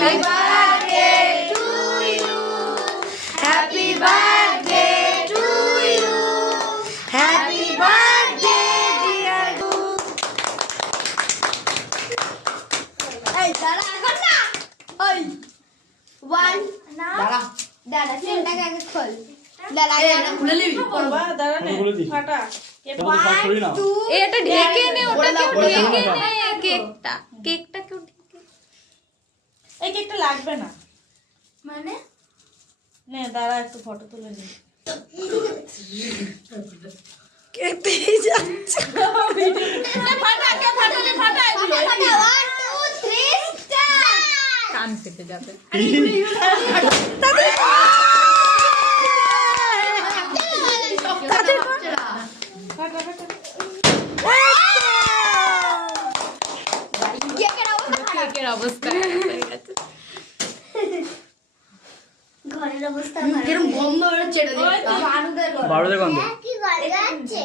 Happy birthday to you. Happy birthday dear you. এই দাঁড়া এখন না ওই 1 না দাঁড়া চেনটাকে আগে খোল দাঁড়া এটা খুলে নিবি বাবা দাঁড়া নে ফাটা এটা ঢেকে নে ওটা কেউ ঢেকে নে কেকটা কেউ ঢেকে এই কেকটা লাগবে না মানে নে দাঁড়া একটু ফটো তুলে নি কেক পেয়ে যাচ্ছে ফাটা 1 2 3 স্টার্ট কান ফেটে যাবে কেকের অবস্থা হয়ে গেছে ঘরের অবস্থা কিরকম গন্ধ বেরোচ্ছে এটা দেখতে বারোদের গন্ধ কি গন্ধ আছে